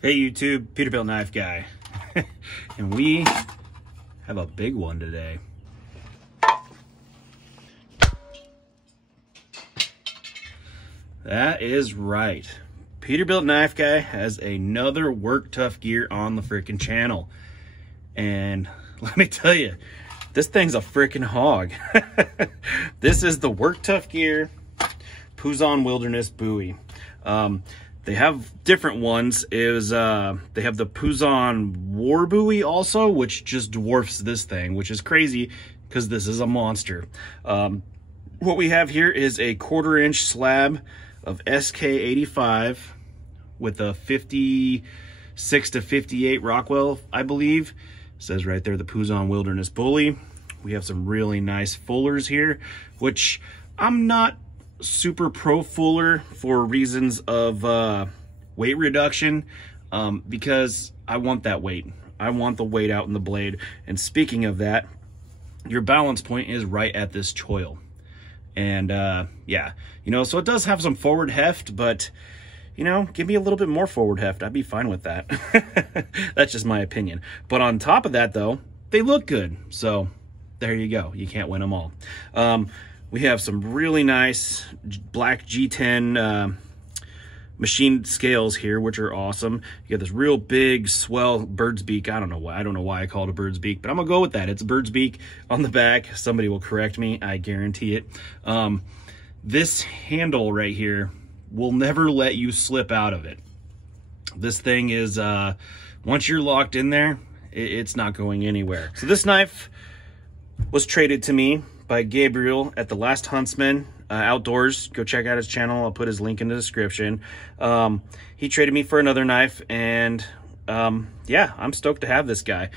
Hey YouTube, Peterbilt Knife Guy. And we have a big one today. That is right. Peterbilt Knife Guy has another Work Tough gear on the freaking channel. And let me tell you, this thing's a freaking hog. This is the Work Tough gear Puzon Wilderness buoy. They have different ones. They have the Puzon War buoy also, which just dwarfs this thing, which is crazy because this is a monster. What we have here is a 1/4 inch slab of SK85 with a 56 to 58 Rockwell, I believe. It says right there, the Puzon Wilderness Bully. We have some really nice fullers here, which I'm not super pro fuller for reasons of weight reduction, because I want that weight. I want the weight out in the blade. And speaking of that, your balance point is right at this choil. And yeah, you know, so it does have some forward heft, but you know, give me a little bit more forward heft. I'd be fine with that. That's just my opinion. But on top of that though, they look good. So there you go. You can't win them all. We have some really nice black G10 machined scales here, which are awesome. You got this real big swell bird's beak. I don't know why I call it a bird's beak, but I'm gonna go with that. It's a bird's beak on the back. Somebody will correct me, I guarantee it. This handle right here will never let you slip out of it. This thing is, once you're locked in there, it's not going anywhere. So this knife was traded to me by Gabriel at the Last Huntsman Outdoors. Go check out his channel. I'll put his link in the description. He traded me for another knife, and yeah, I'm stoked to have this guy.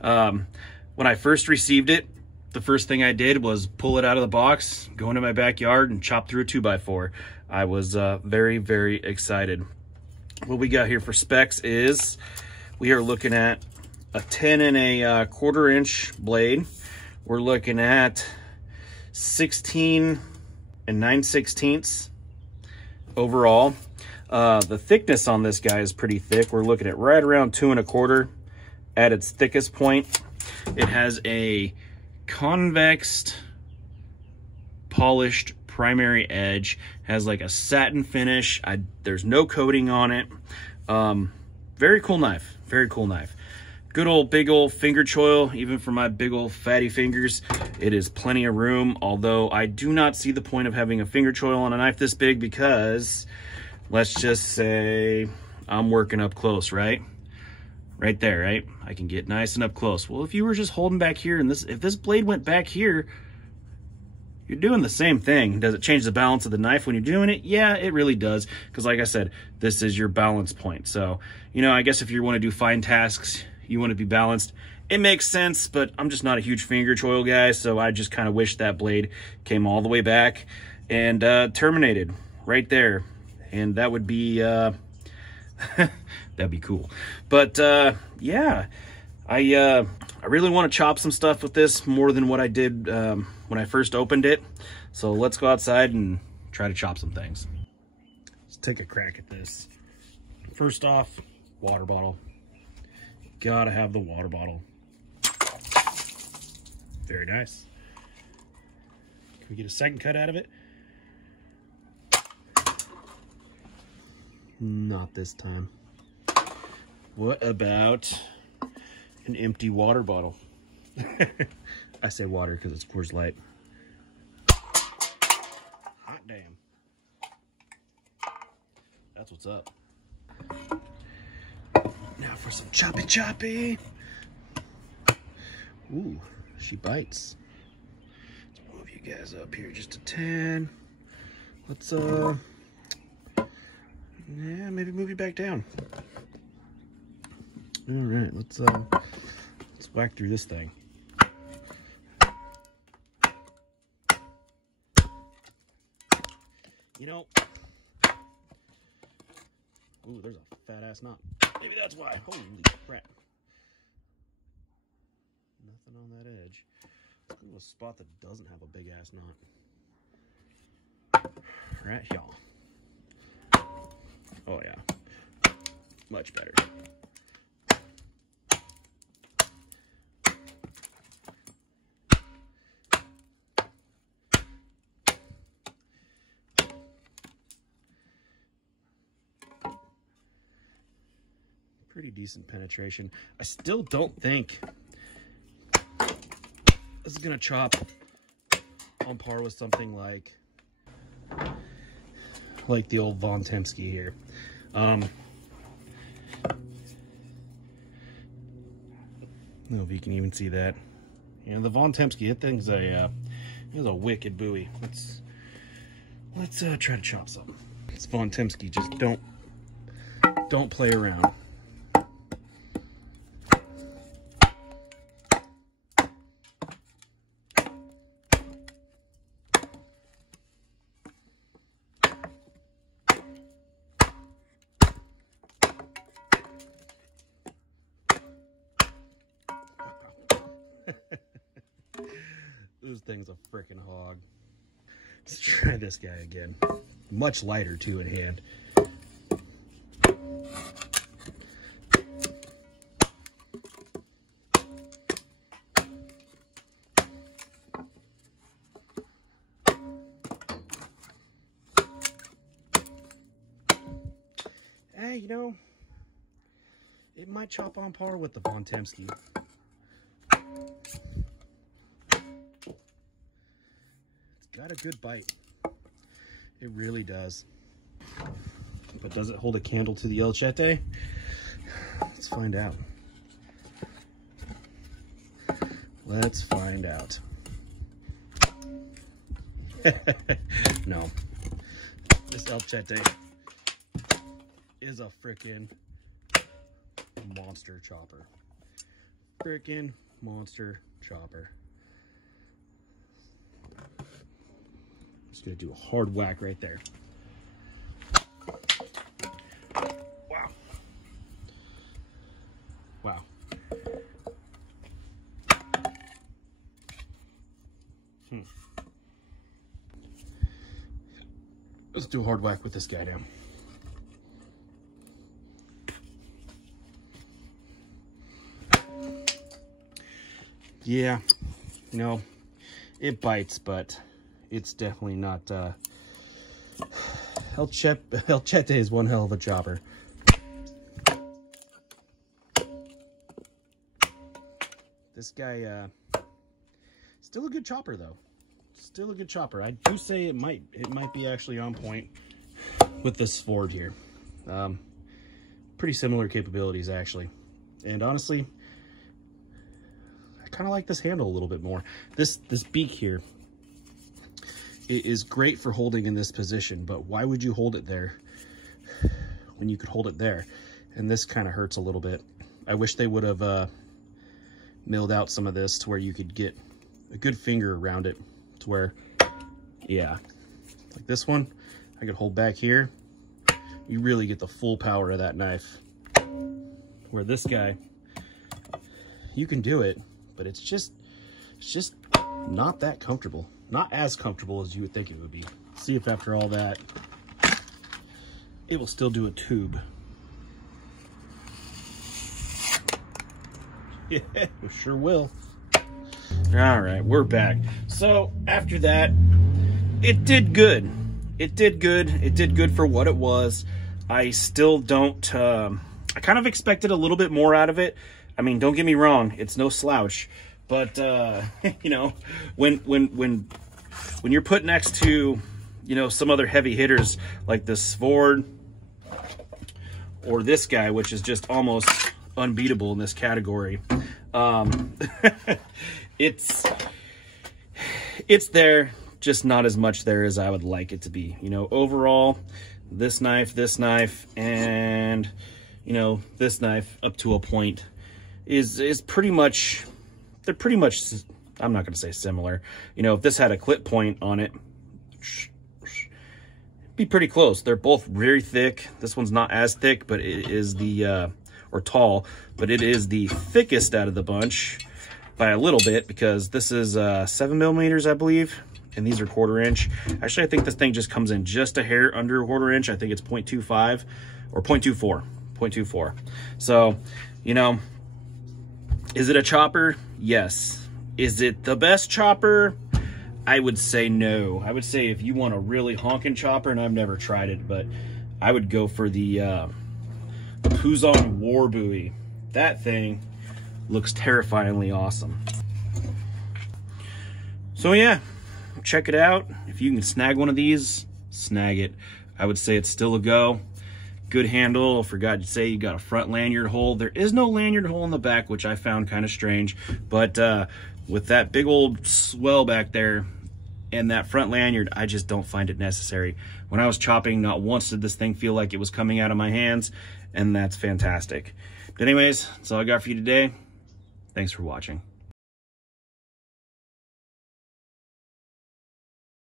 When I first received it, the first thing I did was pull it out of the box, go into my backyard, and chop through a 2x4. I was very, very excited. What we got here for specs is we are looking at a 10 and a 1/4 inch blade. We're looking at 16 and 9/16 overall. The thickness on this guy is pretty thick. We're looking at right around 2 1/4 at its thickest point. It has a convexed polished primary edge, has like a satin finish. There's no coating on it. Very cool knife, very cool knife. Good old big old finger choil, even for my big old fatty fingers. It is plenty of room, although I do not see the point of having a finger choil on a knife this big because let's just say I'm working up close, right? Right there, right? I can get nice and up close. Well, if you were just holding back here and if this blade went back here, you're doing the same thing. Does it change the balance of the knife when you're doing it? Yeah, it really does. Because like I said, this is your balance point. So, you know, I guess if you want to do fine tasks, you want to be balanced, it makes sense, but I'm just not a huge finger choil guy, so I just kind of wish that blade came all the way back and terminated right there. And that would be, that'd be cool. But yeah, I really want to chop some stuff with this more than what I did when I first opened it. So let's go outside and try to chop some things. Let's take a crack at this. First off, water bottle. Gotta have the water bottle. Very nice. Can we get a second cut out of it? Not this time. What about an empty water bottle? I say water because it's Coors Light. Hot damn. That's what's up. Now for some choppy. Ooh, she bites. Let's move you guys up here just a 10. Let's yeah, maybe move you back down. All right, let's whack through this thing. You know, ooh, there's a fat ass knot. Maybe that's why. Holy crap. Nothing on that edge. Let's go to a spot that doesn't have a big ass knot. Right here. Oh yeah. Much better. Pretty decent penetration. I still don't think this is gonna chop on par with something like the old Von Temsky here. I don't know if you can even see that. Yeah, the Von Temsky, that thing's a wicked buoy. Let's try to chop something. It's Von Temsky. Just don't play around. This thing's a freaking hog. Let's try this guy again. Much lighter too in hand. Hey, you know, it might chop on par with the Von Temsky. Got a good bite. It really does. But does it hold a candle to the El Chete? Let's find out. Let's find out. No. This El Chete is a frickin' monster chopper. Frickin' monster chopper. Just gonna do a hard whack right there. Wow. Wow. Let's do a hard whack with this guy now. Yeah, you know, it bites, but it's definitely not, El Chete is one hell of a chopper. This guy, still a good chopper though. Still a good chopper. I do say it might be actually on point with this Ford here. Pretty similar capabilities actually. And honestly, I kind of like this handle a little bit more. This beak here, it is great for holding in this position, but why would you hold it there when you could hold it there? And this kind of hurts a little bit. I wish they would have milled out some of this to where you could get a good finger around it, to where, yeah, like this one, I could hold back here. You really get the full power of that knife. Where this guy, you can do it, but it's just not that comfortable. Not as comfortable as you would think it would be. See if after all that, it will still do a tube. Yeah, it sure will. All right, we're back. So after that, it did good. It did good. It did good for what it was. I still don't, I kind of expected a little bit more out of it. I mean, don't get me wrong, it's no slouch. But, you know, when you're put next to, you know, some other heavy hitters like this Ford or this guy, which is just almost unbeatable in this category, it's there, just not as much there as I would like it to be. You know, overall, this knife, and, you know, this knife up to a point is pretty much, they're pretty much, I'm not going to say similar. You know, if this had a clip point on it, it'd be pretty close. They're both very thick. This one's not as thick, but it is the, or tall, but it is the thickest out of the bunch by a little bit, because this is 7mm, I believe, and these are 1/4 inch. Actually, I think this thing just comes in just a hair under 1/4 inch. I think it's 0.25 or 0.24. 0.24. So, you know, is it a chopper? Yes. Is it the best chopper? I would say no. I would say if you want a really honking chopper, and I've never tried it, but I would go for the Puzon War Buoy. That thing looks terrifyingly awesome. So yeah, check it out. If you can snag one of these, snag it. I would say it's still a go. Good handle. Forgot to say you got a front lanyard hole. There is no lanyard hole in the back, which I found kind of strange. But with that big old swell back there and that front lanyard, I just don't find it necessary. When I was chopping, not once did this thing feel like it was coming out of my hands, and that's fantastic. But anyways, that's all I got for you today. Thanks for watching.